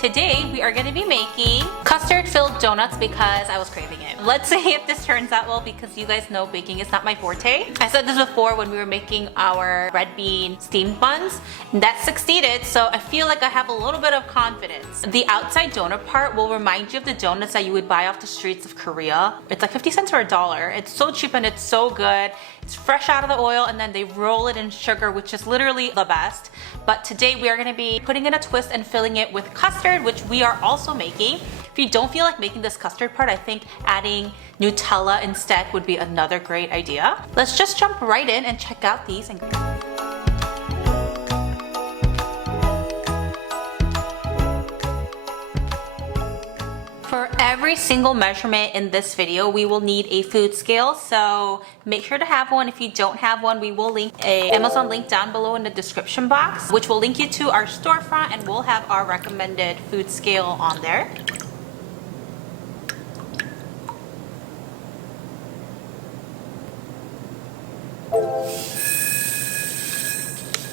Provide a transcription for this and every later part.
Today we are going to be making custard filled donuts because I was craving it. Let's see if this turns out well because you guys know baking is not my forte. I said this before when we were making our red bean steamed buns. That succeeded, so I feel like I have a little bit of confidence. The outside donut part will remind you of the donuts that you would buy off the streets of Korea. It's like 50 cents or $1. It's so cheap and it's so good. It's fresh out of the oil and then they roll it in sugar, which is literally the best. But today we are going to be putting in a twist and filling it with custard, which we are also making. If you don't feel like making this custard part, I think adding Nutella instead would be another great idea. Let's just jump right in and check out these ingredients. For every single measurement in this video, we will need a food scale, so make sure to have one. If you don't have one, we will link an Amazon link down below in the description box, which will link you to our storefront, and we'll have our recommended food scale on there.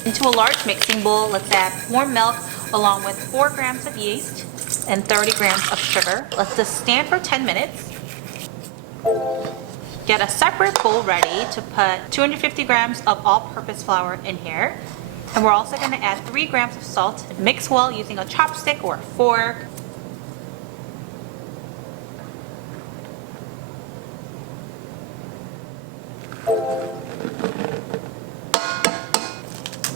Into a large mixing bowl, let's add warm milk along with 4 grams of yeast and 30 grams of sugar. Let this stand for 10 minutes. Get a separate bowl ready to put 250 grams of all-purpose flour in here. And we're also going to add 3 grams of salt. Mix well using a chopstick or a fork.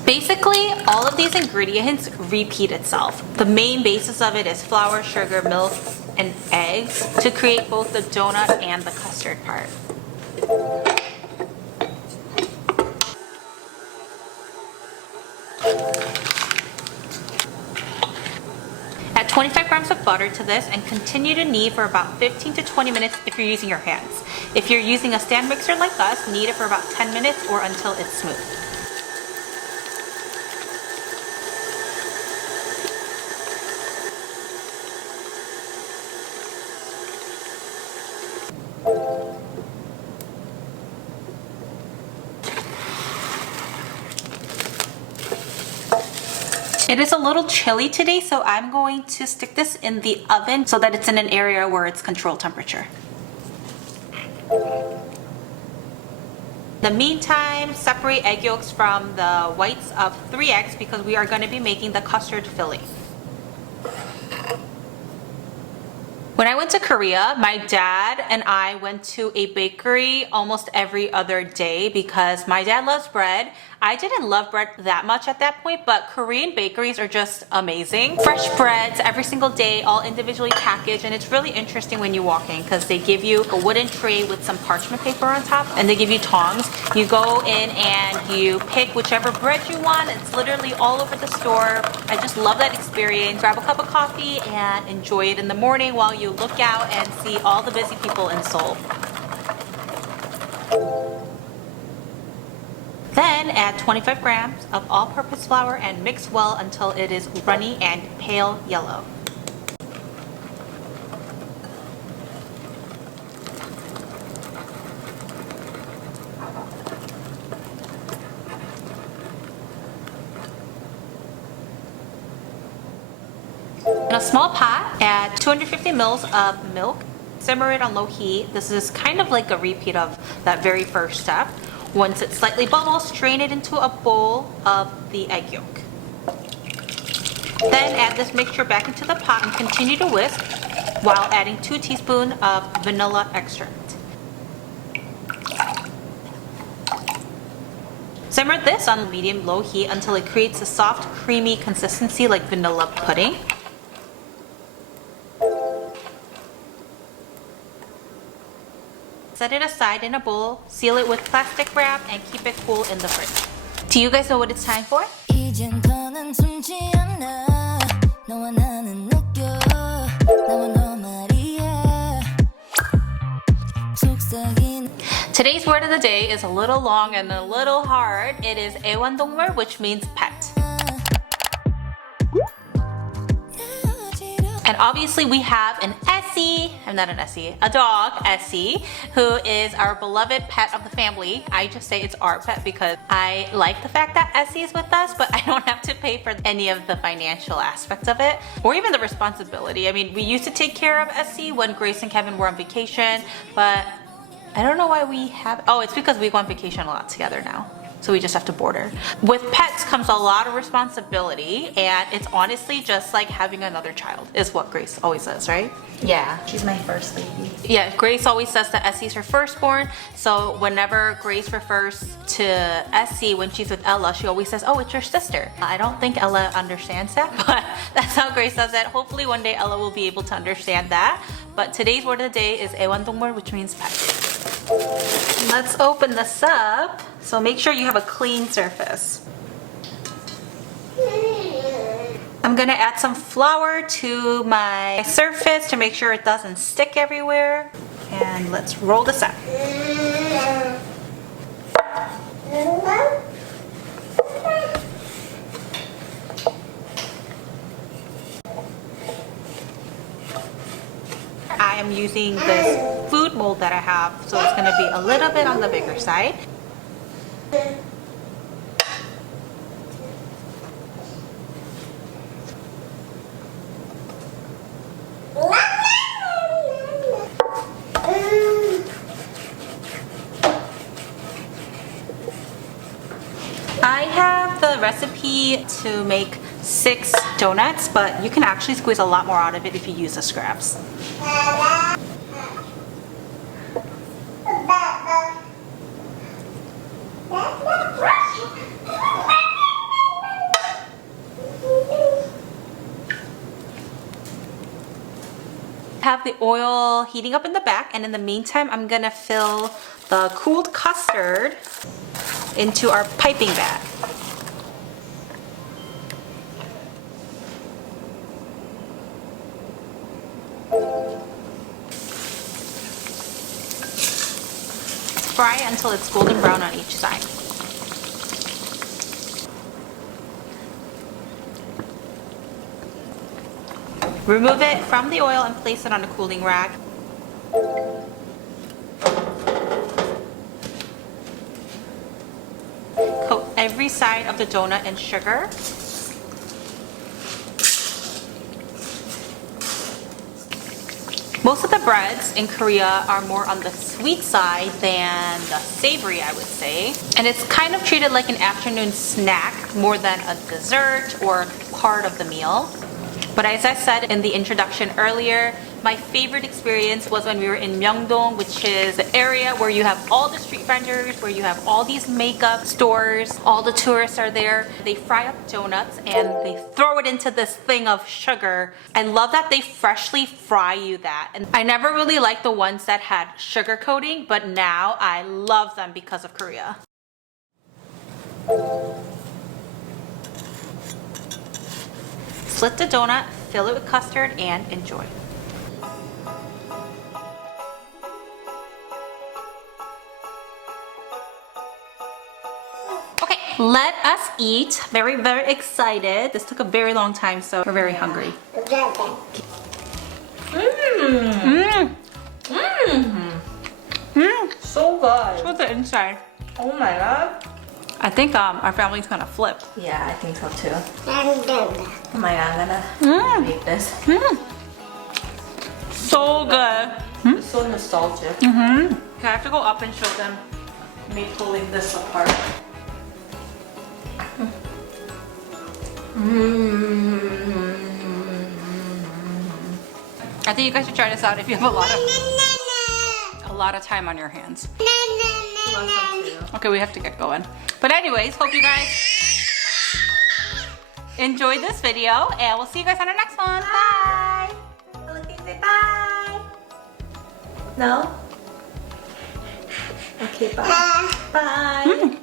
Basically, all of these ingredients repeat itself. The main basis of it is flour, sugar, milk, and eggs to create both the donut and the custard part. Add 25 grams of butter to this and continue to knead for about 15 to 20 minutes if you're using your hands. If you're using a stand mixer like us, knead it for about 10 minutes or until it's smooth. It is a little chilly today, so I'm going to stick this in the oven so that it's in an area where it's controlled temperature. In the meantime, separate egg yolks from the whites of 3 eggs because we are going to be making the custard filling. When I went to Korea, my dad and I went to a bakery almost every other day because my dad loves bread. I didn't love bread that much at that point, but Korean bakeries are just amazing. Fresh breads every single day, all individually packaged, and it's really interesting when you walk in because they give you a wooden tray with some parchment paper on top and they give you tongs. You go in and you pick whichever bread you want. It's literally all over the store. I just love that experience. Grab a cup of coffee and enjoy it in the morning while you look out and see all the busy people in Seoul. Then add 25 grams of all-purpose flour and mix well until it is runny and pale yellow. In a small pot, add 250 mils of milk. Simmer it on low heat. This is kind of like a repeat of that very first step. Once it slightly bubbles, strain it into a bowl of the egg yolk. Then add this mixture back into the pot and continue to whisk while adding 2 teaspoons of vanilla extract. Simmer this on medium-low heat until it creates a soft, creamy consistency like vanilla pudding. Set it aside in a bowl, seal it with plastic wrap, and keep it cool in the fridge. Do you guys know what it's time for? Today's word of the day is a little long and a little hard. It is 애완동물, which means pet. And obviously we have an Essie, I'm not an Essie, a dog, Essie, who is our beloved pet of the family. I just say it's our pet because I like the fact that Essie is with us, but I don't have to pay for any of the financial aspects of it, or even the responsibility. I mean, we used to take care of Essie when Grace and Kevin were on vacation, but I don't know why we have, oh, it's because we go on vacation a lot together now. So we just have to board her. With pets comes a lot of responsibility, and it's honestly just like having another child, is what Grace always says, right? Yeah, she's my first lady. Yeah, Grace always says that Essie's her firstborn, so whenever Grace refers to Essie when she's with Ella, she always says, oh, it's your sister. I don't think Ella understands that, but that's how Grace does it. Hopefully one day Ella will be able to understand that. But today's word of the day is 애완동물, which means pet. Let's open this up. So make sure you have a clean surface. I'm gonna add some flour to my surface to make sure it doesn't stick everywhere. And let's roll this out. I am using this food mold that I have, so it's gonna be a little bit on the bigger side. I have the recipe to make 6 donuts, but you can actually squeeze a lot more out of it if you use the scraps. Have the oil heating up in the back, and in the meantime I'm gonna fill the cooled custard into our piping bag. Fry it until it's golden brown on each side. Remove it from the oil and place it on a cooling rack. Coat every side of the donut in sugar. Most of the breads in Korea are more on the sweet side than the savory, I would say. And it's kind of treated like an afternoon snack more than a dessert or part of the meal. But as I said in the introduction earlier, my favorite experience was when we were in Myeongdong, which is the area where you have all the street vendors, where you have all these makeup stores, all the tourists are there. They fry up donuts and they throw it into this thing of sugar. I love that they freshly fry you that. And I never really liked the ones that had sugar coating, but now I love them because of Korea. Slit the donut, fill it with custard, and enjoy. Okay, let us eat. Very, very excited. This took a very long time, so we're very hungry. So good. What's the inside? Oh my god. I think our family's gonna flip. Yeah, I think so too. Oh my god, I'm gonna make this. So good. It's so nostalgic. Okay, I have to go up and show them me pulling this apart. I think you guys should try this out if you have a lot of time on your hands. Okay, we have to get going. But anyways, hope you guys enjoyed this video, and we'll see you guys on our next one. Bye! Say bye. No? Okay, bye. Bye.